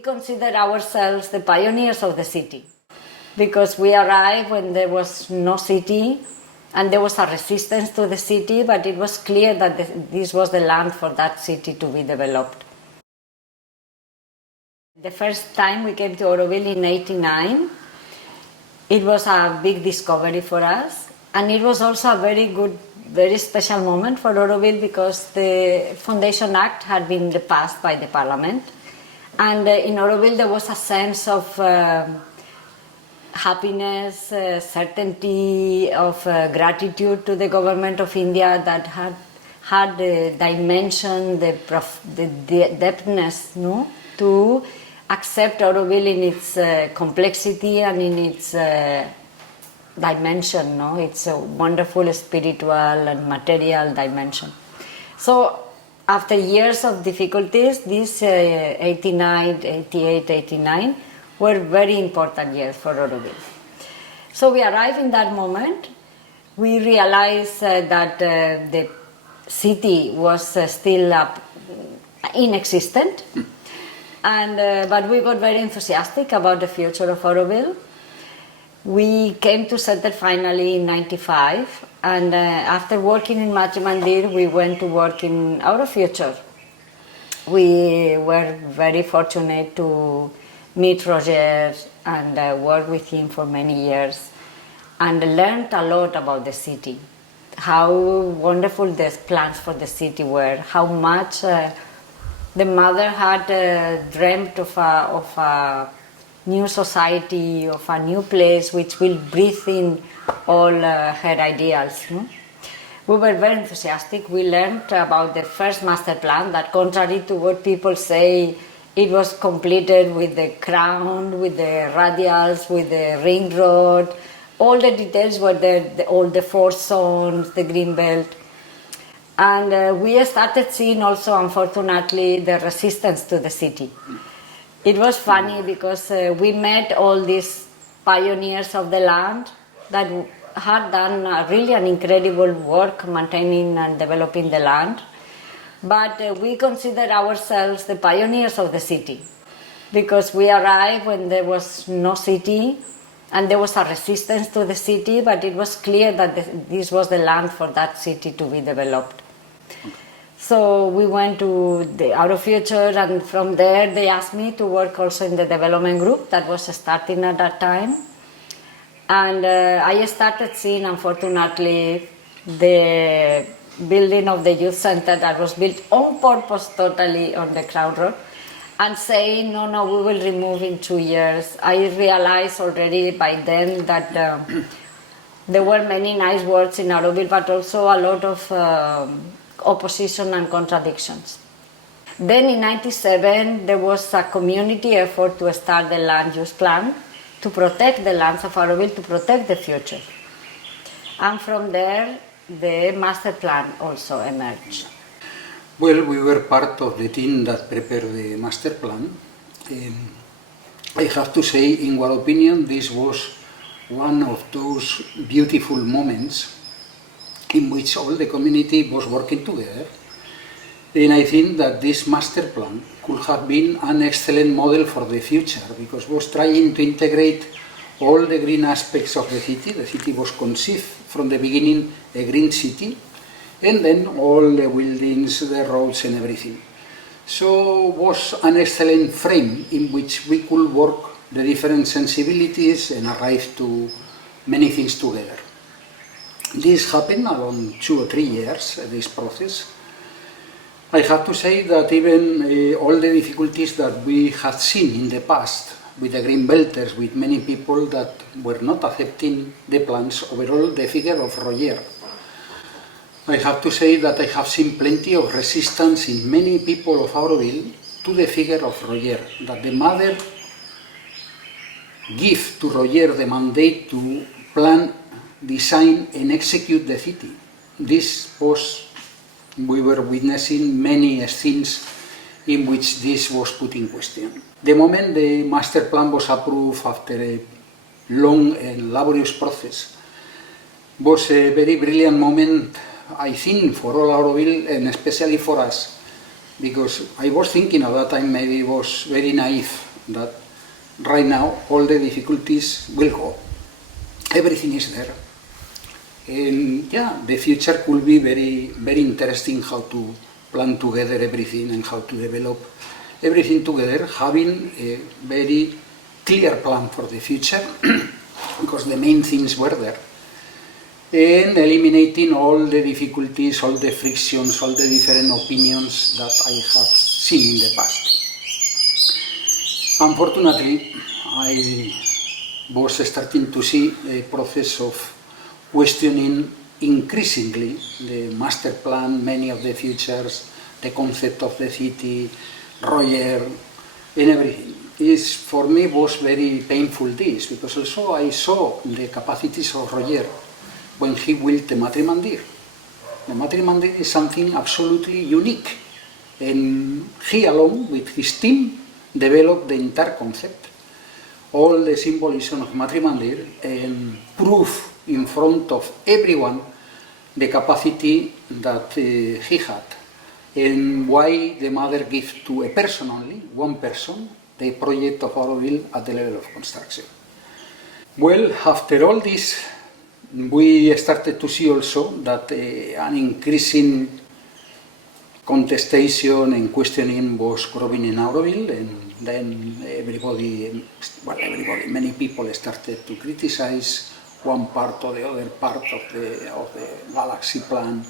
We consider ourselves the pioneers of the city because we arrived when there was no city and there was a resistance to the city, but it was clear that this was the land for that city to be developed. The first time we came to Auroville in 1989, it was a big discovery for us, and it was also a very good, very special moment for Auroville because the Foundation Act had been passed by the Parliament, and in Auroville there was a sense of happiness, certainty, of gratitude to the government of India that had the dimension, the depthness, no, to accept Auroville in its complexity and in its dimension, no? It's a wonderful spiritual and material dimension. So after years of difficulties, these 88, 89 were very important years for Auroville. So we arrived in that moment. We realized that the city was still inexistent. But we got very enthusiastic about the future of Auroville. We came to settle finally in 95, and after working in Mandir, we went to work in Aurofuture. We were very fortunate to meet Roger and work with him for many years, and learned a lot about the city, how wonderful the plans for the city were, how much the mother had dreamt of a new society, of a new place which will breathe in all her ideals. No? We were very enthusiastic. We learned about the first master plan that, contrary to what people say, it was completed with the crown, with the radials, with the ring road. All the details were there, all the 4 zones, the green belt. And we started seeing also, unfortunately, the resistance to the city. It was funny because we met all these pioneers of the land that had done really an incredible work maintaining and developing the land. But we consider ourselves the pioneers of the city because we arrived when there was no city and there was a resistance to the city, but it was clear that this was the land for that city to be developed. So we went to the Aurofuture, and from there they asked me to work also in the development group that was starting at that time. And I started seeing, unfortunately, the building of the youth center that was built on purpose totally on the Crown Road, and saying, no, we will remove in 2 years. I realized already by then that there were many nice words in Auroville, but also a lot of opposition and contradictions. Then in 97 there was a community effort to start the land use plan to protect the lands of Auroville, to protect the future. And from there the master plan also emerged. Well, we were part of the team that prepared the master plan. I have to say, in our opinion, this was one of those beautiful moments in which all the community was working together. And I think that this master plan could have been an excellent model for the future because it was trying to integrate all the green aspects of the city. The city was conceived from the beginning a green city, and then all the buildings, the roads and everything. So it was an excellent frame in which we could work the different sensibilities and arrive to many things together. This happened around 2 or 3 years, this process. I have to say that even all the difficulties that we had seen in the past with the green belters, with many people that were not accepting the plans, overall the figure of Roger. I have to say that I have seen plenty of resistance in many people of Auroville to the figure of Roger, that the mother gave to Roger the mandate to plan, design and execute the city. This was, we were witnessing many things in which this was put in question. The moment the master plan was approved after a long and laborious process was a very brilliant moment, I think, for all Auroville and especially for us, because I was thinking at that time maybe it was very naive that right now all the difficulties will go. Everything is there. And yeah, the future could be very, very interesting how to plan together everything and how to develop everything together, having a very clear plan for the future, because the main things were there, and eliminating all the difficulties, all the frictions, all the different opinions that I have seen in the past. Unfortunately, I was starting to see a process of questioning increasingly the master plan, many of the features, the concept of the city, Roger, and everything. Is for me was very painful this, because also I saw the capacities of Roger when he built the Matrimandir. The Matrimandir is something absolutely unique, and he alone with his team developed the entire concept, all the symbolism of Matrimandir, and proof in front of everyone the capacity that he had, and why the mother gave to a person only, one person, the project of Auroville at the level of construction. Well, after all this, we started to see also that an increasing contestation and questioning was growing in Auroville, and then many people started to criticize one part or the other part of the galaxy plan.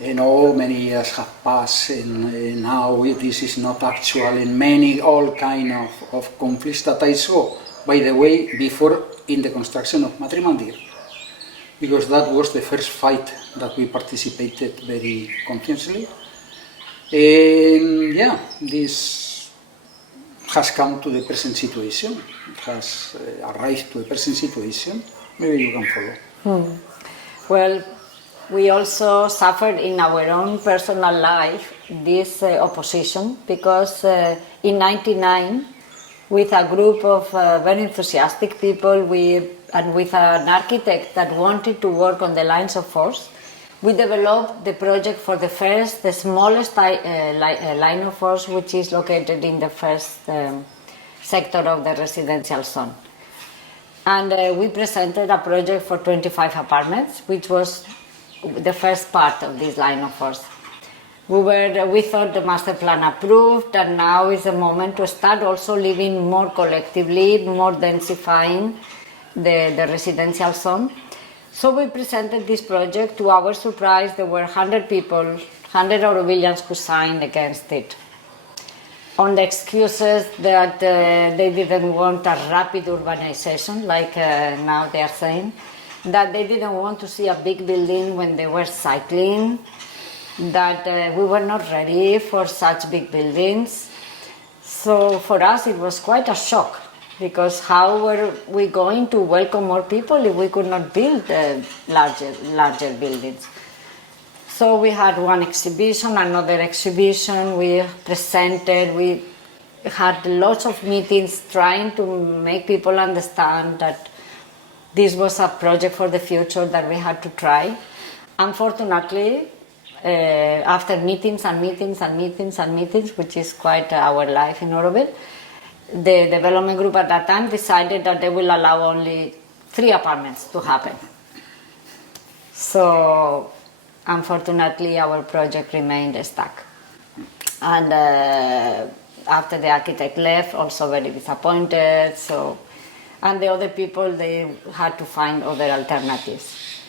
And many years have passed, and now this is not actual, and all kind of conflicts that I saw, by the way, before in the construction of Matrimandir, because that was the first fight that we participated very consciously. And yeah, this has come to the present situation, has arrived to the present situation. Maybe you can follow. Well, we also suffered in our own personal life this opposition, because in '99, with a group of very enthusiastic people, and with an architect that wanted to work on the lines of force, we developed the project for the smallest line of force, which is located in the first sector of the residential zone. And we presented a project for 25 apartments, which was the first part of this line of force. We thought the master plan approved, and now is the moment to start also living more collectively, more densifying the residential zone. So we presented this project. To our surprise, there were 100 people, 100 Aurovilians who signed against it, on the excuses that they didn't want a rapid urbanization, like now they are saying, that they didn't want to see a big building when they were cycling, that we were not ready for such big buildings. So for us it was quite a shock, because how were we going to welcome more people if we could not build larger buildings? So we had one exhibition, another exhibition, we presented, we had lots of meetings trying to make people understand that this was a project for the future that we had to try. Unfortunately, after meetings and meetings and meetings and meetings, which is quite our life in Auroville, the development group at that time decided that they will allow only 3 apartments to happen. So unfortunately our project remained stuck. And after the architect left, also very disappointed. And the other people, they had to find other alternatives.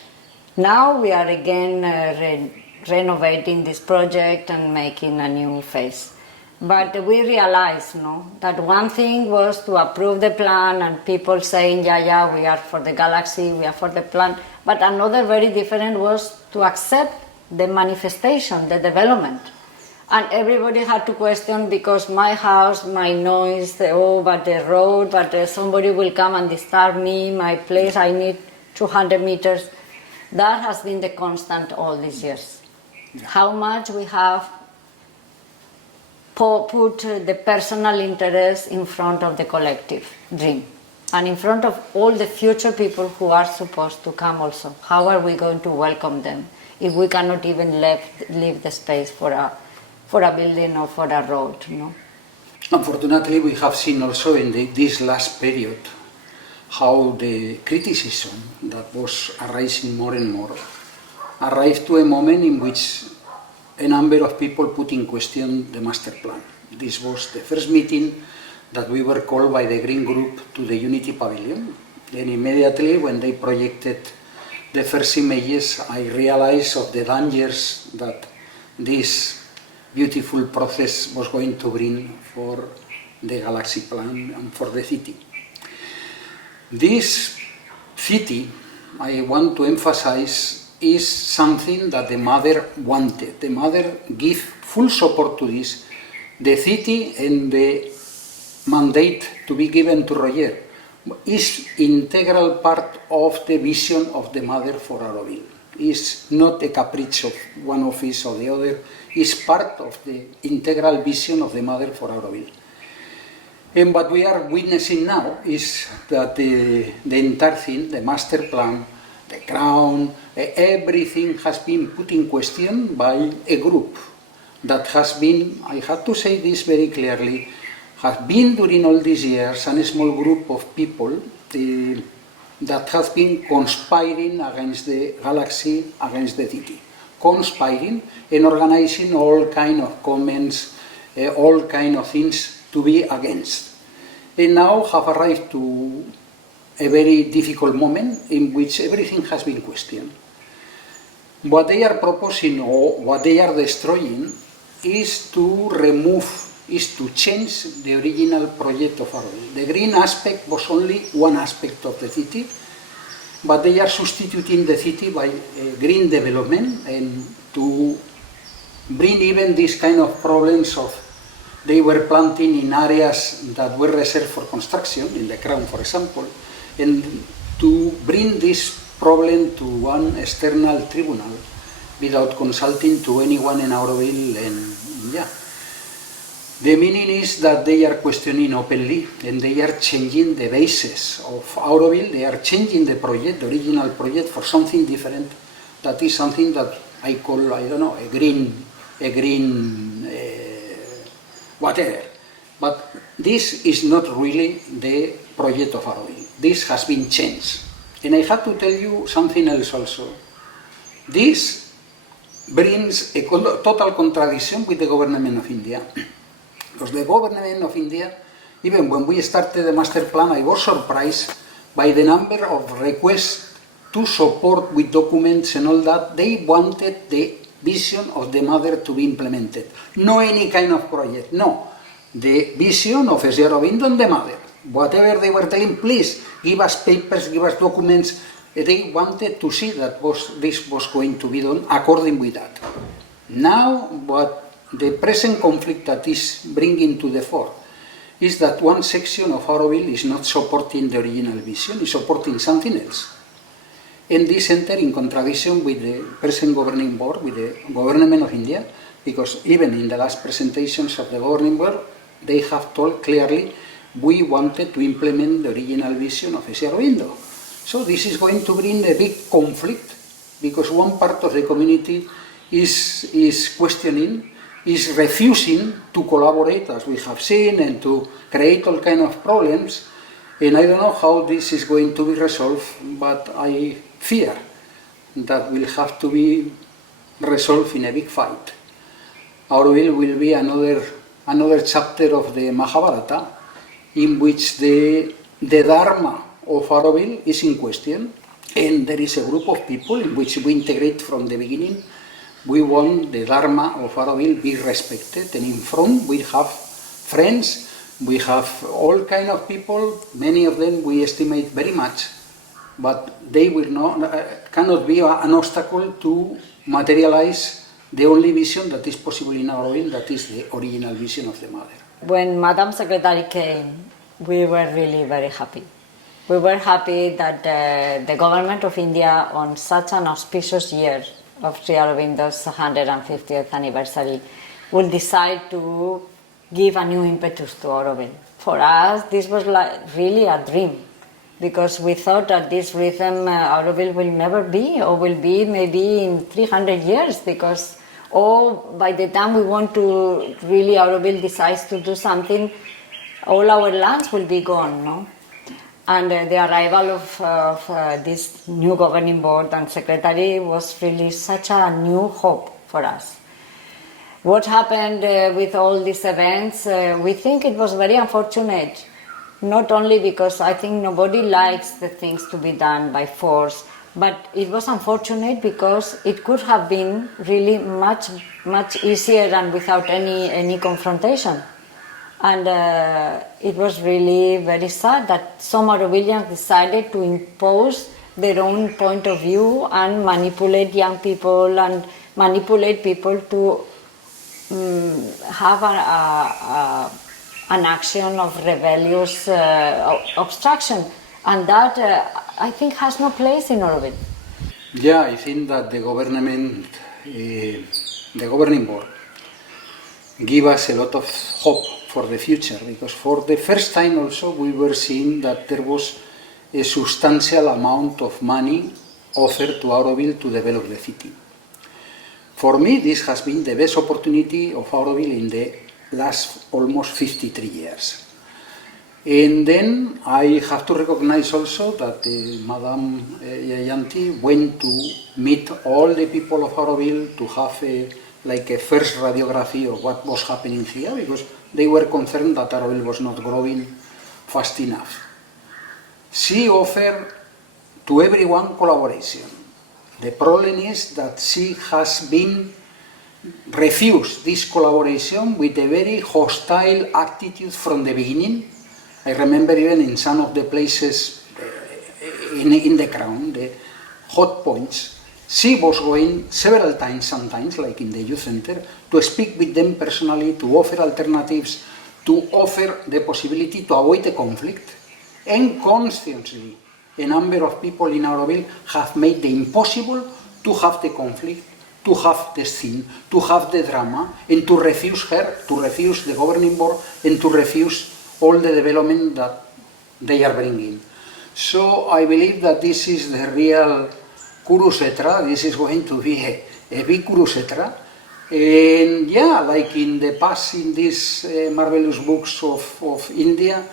Now we are again renovating this project and making a new phase. But we realized that one thing was to approve the plan and people saying, yeah, we are for the galaxy, we are for the plan. But another very different was to accept the manifestation, the development. And everybody had to question, because my house, my noise, but the road, but somebody will come and disturb me, my place, I need 200 meters. That has been the constant all these years. Yeah. How much we have put the personal interest in front of the collective dream, and in front of all the future people who are supposed to come also. How are we going to welcome them if we cannot even leave the space for a building or for a road? Unfortunately, we have seen also in this last period how the criticism that was arising more and more arrived to a moment in which a number of people put in question the master plan. This was the first meeting that we were called by the Green Group to the Unity Pavilion. And immediately when they projected the first images, I realized of the dangers that this beautiful process was going to bring for the galaxy plan and for the city. This city, I want to emphasize, is something that the mother wanted. The mother gave full support to this. The city and the mandate to be given to Roger is integral part of the vision of the mother for Auroville. It's not a caprice of one office or the other. It's part of the integral vision of the mother for Auroville. And what we are witnessing now is that the entire thing, the master plan, the crown, everything has been put in question by a group that has been, I have to say this very clearly, has been during all these years a small group of people that has been conspiring against the galaxy, against the city. Conspiring and organizing all kind of comments, all kind of things to be against. And now have arrived to a very difficult moment in which everything has been questioned. What they are proposing or what they are destroying is to change the original project of Auroville. The green aspect was only one aspect of the city, but they are substituting the city by green development and to bring even these kind of problems of they were planting in areas that were reserved for construction, in the crown for example, and to bring this problem to one external tribunal without consulting to anyone in Auroville. And yeah, the meaning is that they are questioning openly and they are changing the basis of Auroville. They are changing the project, the original project, for something different. That is something that I call, I don't know, a green whatever. But this is not really the project of Auroville. This has been changed. And I have to tell you something else also. This brings a total contradiction with the government of India. Because the government of India, even when we started the master plan, I was surprised by the number of requests to support with documents and all that. They wanted the vision of the mother to be implemented. No any kind of project, no. The vision of Aurovindo and the mother. Whatever they were telling, please give us papers, give us documents. They wanted to see that this was going to be done according with that. Now, what the present conflict that is bringing to the fore is that one section of Auroville is not supporting the original vision, is supporting something else. And this enters in contradiction with the present governing board, with the government of India, because even in the last presentations of the governing board, they have told clearly we wanted to implement the original vision of Aurovindo. So this is going to bring a big conflict, because one part of the community is questioning, is refusing to collaborate, as we have seen, and to create all kind of problems. And I don't know how this is going to be resolved, but I fear that will have to be resolved in a big fight. Auroville will be another chapter of the Mahabharata, in which the Dharma of Auroville is in question, and there is a group of people in which we integrate from the beginning. We want the Dharma of Auroville be respected, and in front we have friends, we have all kind of people, many of them we estimate very much, but they will cannot be an obstacle to materialize the only vision that is possible in Auroville, that is the original vision of the mother. When Madam Secretary came, we were really very happy. We were happy that the government of India, on such an auspicious year of Sri Aurobindo's 150th anniversary, will decide to give a new impetus to Auroville. For us, this was really a dream, because we thought that this rhythm Auroville will never be, or will be maybe in 300 years, because or by the time we want to really, Auroville decides to do something, all our lands will be gone, no? And the arrival of this new governing board and secretary was really such a new hope for us. What happened with all these events, we think it was very unfortunate, not only because I think nobody likes the things to be done by force, but it was unfortunate because it could have been really much easier and without any confrontation. And it was really very sad that some Aurovilians decided to impose their own point of view and manipulate young people and manipulate people to have an action of rebellious obstruction, and that I think has no place in Auroville. Yeah, I think that the government, the governing board, give us a lot of hope for the future, because for the first time also we were seeing that there was a substantial amount of money offered to Auroville to develop the city. For me, this has been the best opportunity of Auroville in the last almost 53 years. And then I have to recognize also that Madame Yayanti went to meet all the people of Auroville to have a first radiography of what was happening here, because they were concerned that Auroville was not growing fast enough. She offered to everyone collaboration. The problem is that she has been refused this collaboration with a very hostile attitude from the beginning. I remember even in some of the places in the crown, the hot points, she was going several times, sometimes, like in the youth center, to speak with them personally, to offer alternatives, to offer the possibility to avoid a conflict. And consciously, a number of people in Auroville have made the impossible to have the conflict, to have the scene, to have the drama, and to refuse her, to refuse the governing board, and to refuse all the development that they are bringing. So I believe that this is the real Kurukshetra. This is going to be a big Kurukshetra. And yeah, like in the past, in these marvelous books of India,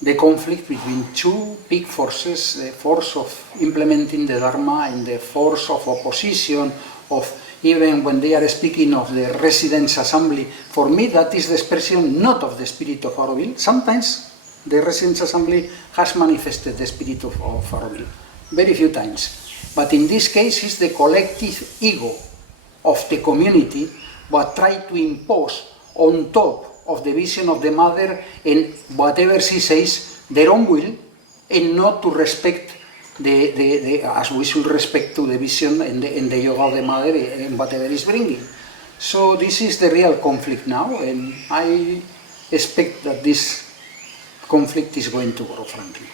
the conflict between two big forces, the force of implementing the Dharma and the force of opposition, of even when they are speaking of the residents' assembly, for me that is the expression not of the spirit of Auroville. Sometimes the residents' assembly has manifested the spirit of Auroville, very few times. But in this case, it's the collective ego of the community what try to impose on top of the vision of the mother and whatever she says, their own will, and not to respect as we should respect to the vision and the yoga of the mother and whatever is bringing. So this is the real conflict now, and I expect that this conflict is going to grow, frankly.